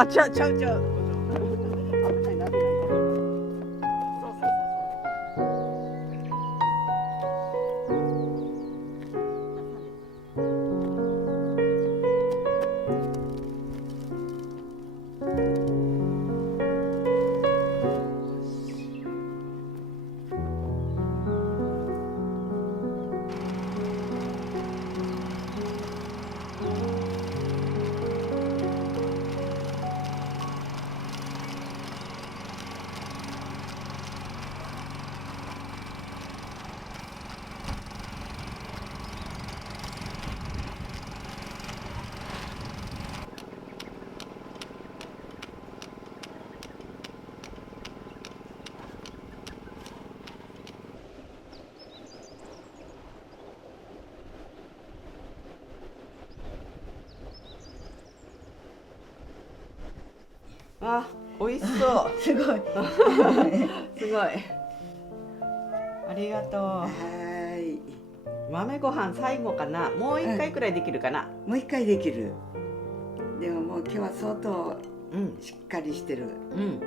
あ、ちゃうちゃうちゃう。危ないな、危ないな。そうそうあ、美味しそう。すごい。すごい。ありがとはい。う。豆ご飯最後かな。もう一回くらいできるかな。もう一回できる。でももう今日は相当うん。しっかりしてる。うん。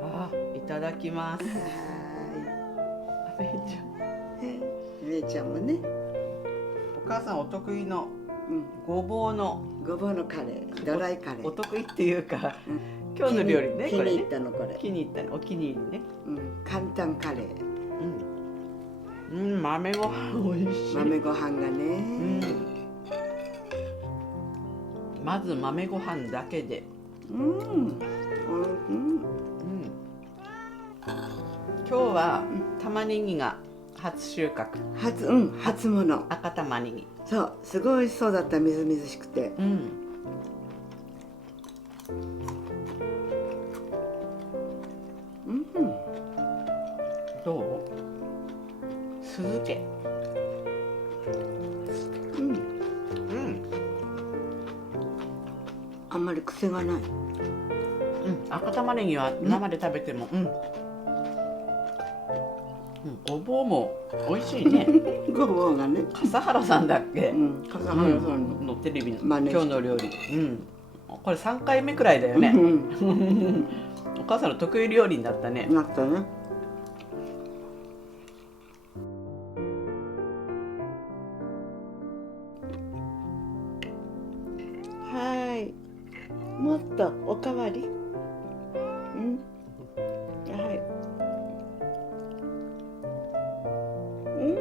あ、いただきます。はめっちゃ。い。めいちゃんもね。お母さんお得意のうん。ごぼうのごぼうのカレー、ドライカレー。お得意っていうか、うん今日の料理ね、これね気に入っ。たのこれ。気に入ったの、お気に入りね。うん。簡単カレー。うん。うん、豆ご飯美味しい。豆ご飯がうね。ん。まず豆ご飯だけで。うん。うん。うん。今日は玉ねぎが初収穫。初物。赤玉ねぎ。そう、すごい美味しそうだった、みずみずしくて。うん。うん。どう？酢漬け。うん。うん。あんまり癖がない。うん。赤玉ねぎは生で食べても、うん。うん、ごぼうも美味しいね。ごぼうがね。笠原さんだっけ？うん。笠原さんの。のテレビの真似して今日の料理。うん。これ3回目くらいだよね。うんお母さんの得意料理になったね。なったね。はい。もっとおかわり。うん。はい。うん。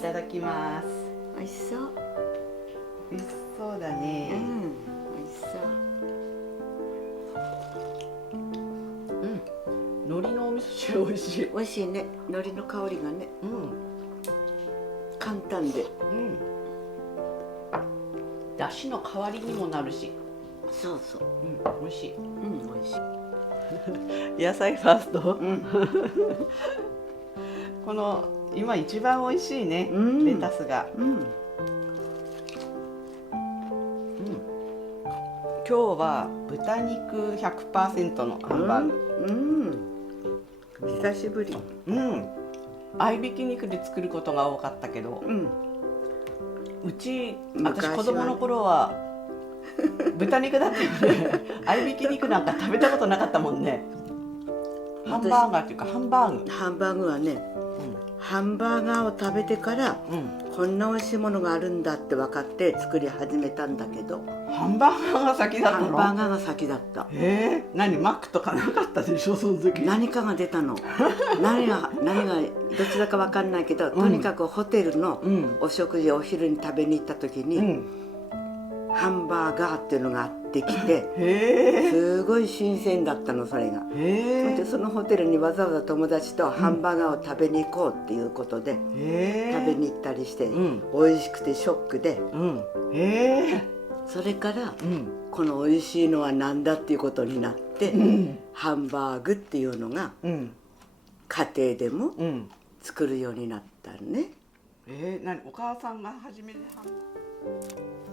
ただきます。美味しそう。美味しそうだうね。ん、美味しそう。海苔のお味噌汁美味しい。美味しいね。海苔の香りがね、うん簡単で。だしの代わりにもなるし、そうそう。美味しい。美味しい。野菜ファースト。うんこの今一番美味しいね、うんレタスが。今日は豚肉 100% のハンバーグ。久しぶり。合いびき肉で作ることが多かったけど、うち私子供の頃は豚肉だったよね。合いびき肉なんか食べたことなかったもんね。ハンバーガーっていうかハンバーグ。ハンバーグはね、ハンバーガーを食べてから、こんな美味しいものがあるんだって分かって作り始めたんだけど、ハンバーガーが先だったの？ハンバーガーが先だった。何マックとかなかったでしょその時。何かが出たの。何がどちらか分かんないけど、とにかくホテルのお食事をお昼に食べに行った時に、ハンバーガーっていうのがあってきて、すごい新鮮だったのそれが。でそのホテルにわざわざ友達とハンバーガーを食べに行こうっていうことで食べに行ったりして、美味しくてショックで、それから、この美味しいのは何だっていうことになって、ハンバーグっていうのが、家庭でも作るようになったね。何お母さんが初めてハンバーグ。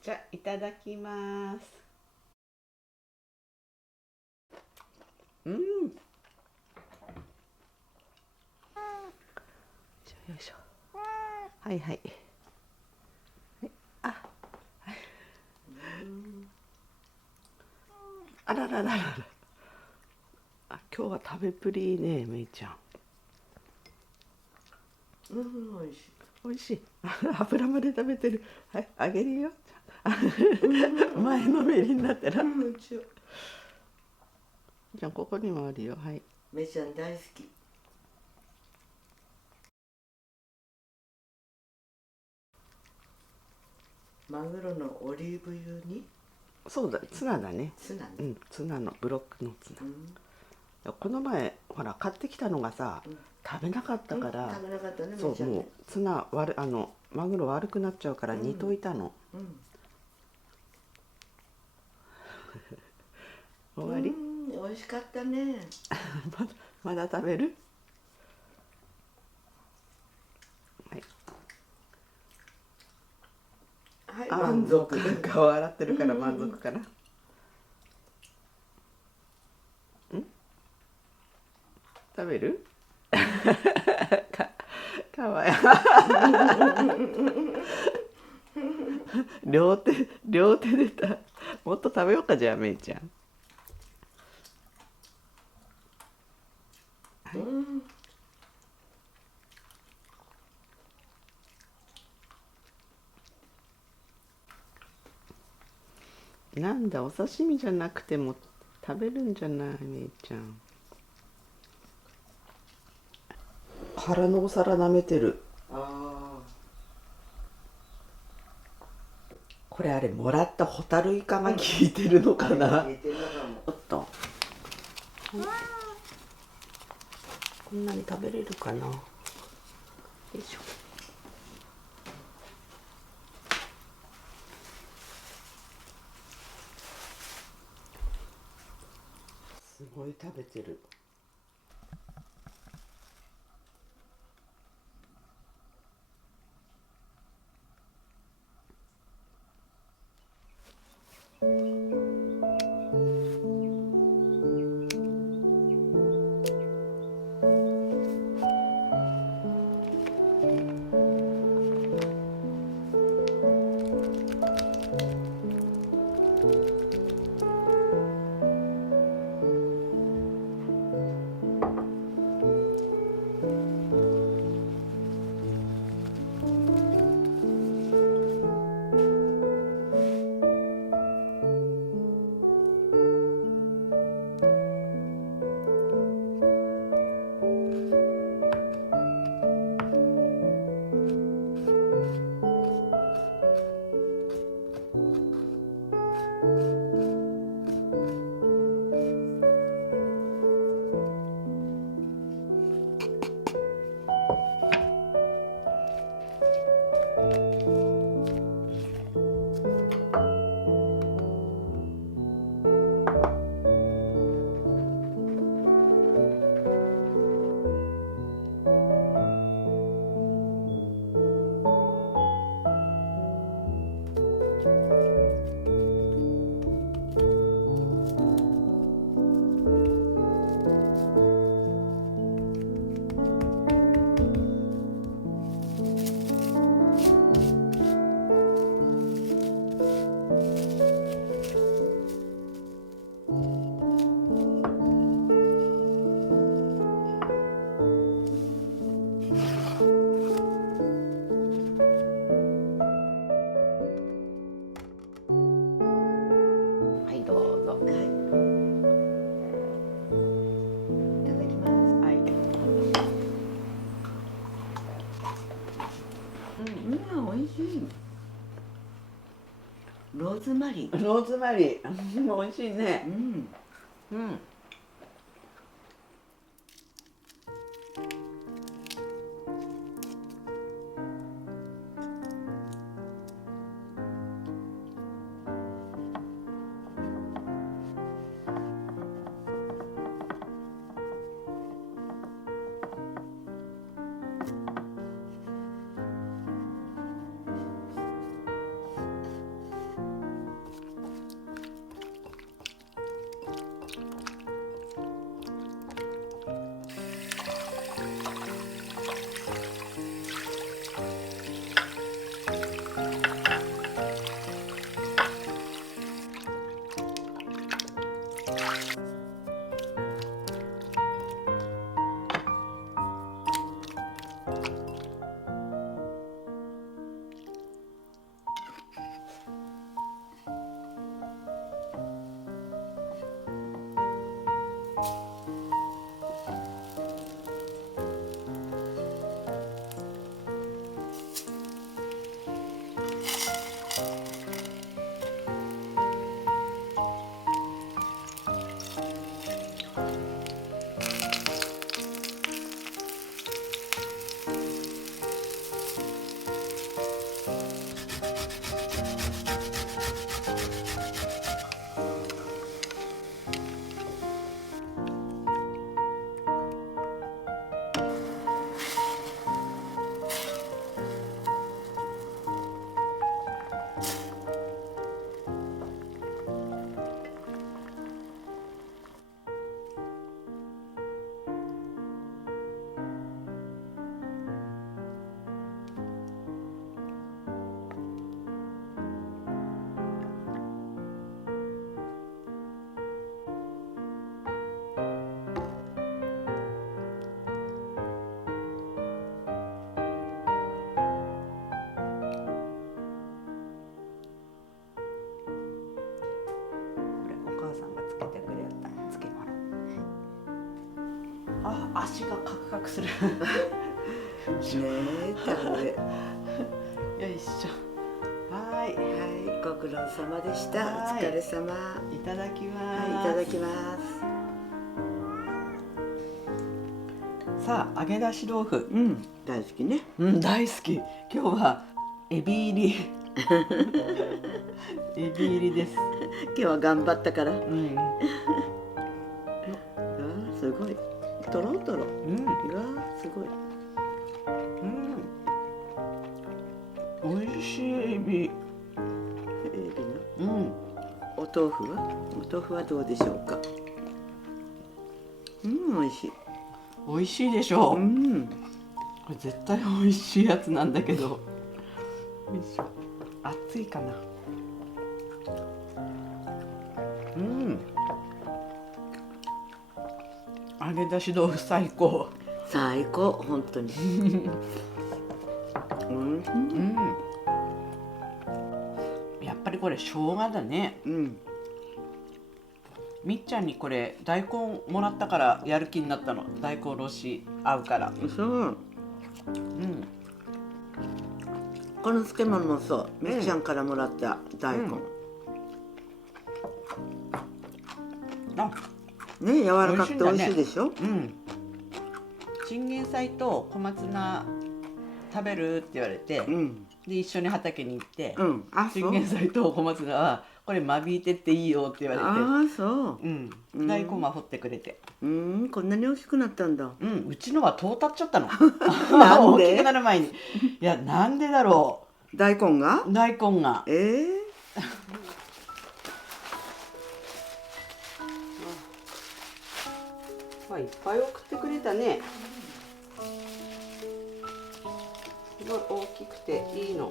じゃあいただきます。よいしょ。はいはい。あ、あららららら。あ、今日は食べっぷりいいね、めいちゃん。美味しい。美味しい。油まで食べてる。はい、あげるよ。前のめりになってる。じゃあここにもあるよ。はい。めいちゃん大好き。マグロのオリーブ油に。そうだ、ツナだね。ツナね。うん、ツナのブロックのツナ。この前ほら買ってきたのがさ、食べなかったから、食べなかったね。そう、もうツナマグロ悪くなっちゃうから煮といたの。終わり？美味しかったね。まだ食べる？はい、満足。顔洗ってるから満足かな。食べる？かわいい。両手でもっと食べようか、じゃあめいちゃん。なんだ、お刺身じゃなくても食べるんじゃない、めいちゃん。腹のお皿舐めてる。これあれもらったホタルイカが効いてるのかな。おっと、こんなに食べれるかな。よいしょ。すごい食べてる。ローズマリー。ローズマリー、美味しいね。うん。あ、足がカクカクする。ねえ、食べ。よいしょ。はい。はい、ご苦労様でした。お疲れ様。いただきます。はい、いただきます。さあ、揚げ出し豆腐。うん、大好きね。うん、大好き。今日はエビ入り。エビ入りです。今日は頑張ったから。うん。すごい。とろとろ。うん。うわ、すごい。うん。美味しいエビ。エビの。うん。お豆腐は？お豆腐はどうでしょうか。うん、美味しい。美味しいでしょう。うん。これ絶対美味しいやつなんだけど。よいしょ。熱いかな。うん。揚げ出し豆腐最高。最高、本当に。うん。やっぱりこれ生姜だね。うん。みっちゃんにこれ大根もらったからやる気になったの。大根おろし合うから。そう。うん。この漬物もそう。みっちゃんからもらった大根。あ。ね、柔らかくて美味しいでしょ。うん。チンゲン菜と小松菜食べるって言われて、で一緒に畑に行って、チンゲン菜と小松菜はこれ間引いてっていいよって言われて、ああそう。大根は掘ってくれて、こんなに大きくなったんだ。うちのは遠たっちゃったの。大きくなる前に。いや、なんでだろう。大根が？大根が。いっぱい送ってくれたね。すごい大きくていいの。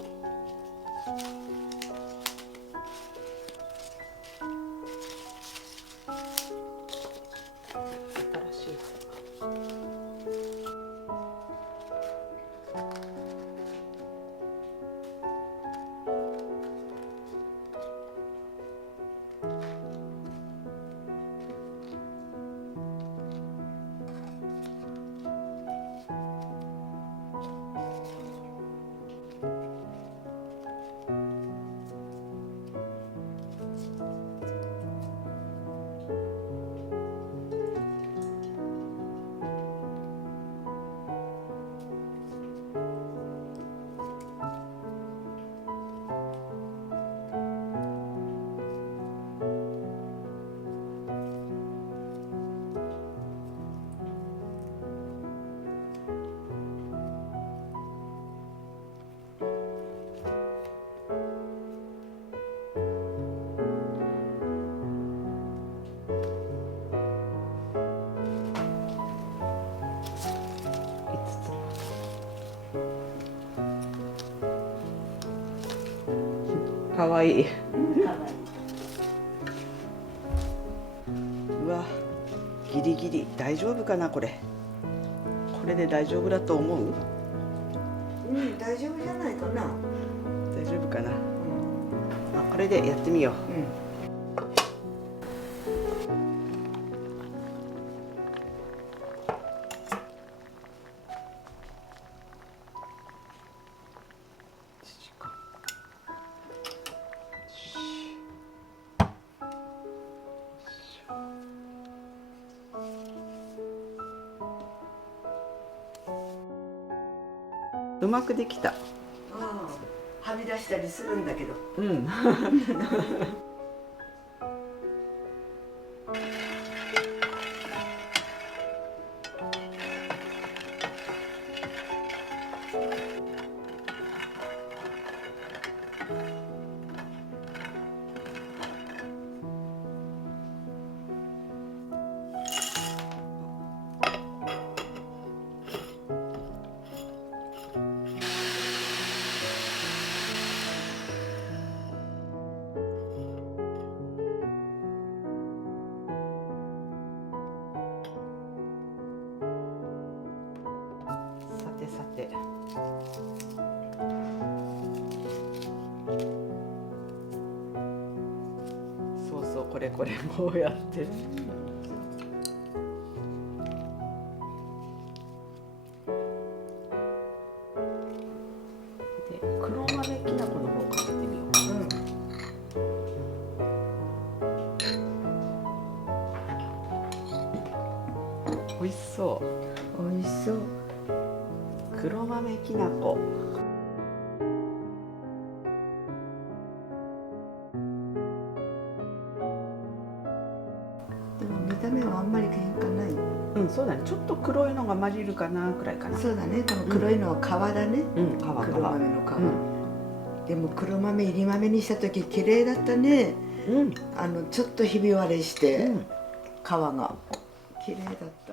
新しい。かわいい。わ、ギリギリ大丈夫かな。これで大丈夫だと思う？大丈夫じゃないかな。大丈夫かな。これでやってみよう。うまくできた。はみ出したりするんだけど。さてそうこれこうやってで黒豆きな粉の方かけてみよう。美味しそう。美味しそう。黒豆きな粉。でも見た目はあんまり変化ない。そうだね。ちょっと黒いのが混じるかなくらいかな。そうだね。この黒いのは皮だね。黒豆の皮。でも黒豆入り豆にした時綺麗だったね。ちょっとひび割れして、皮が綺麗だった。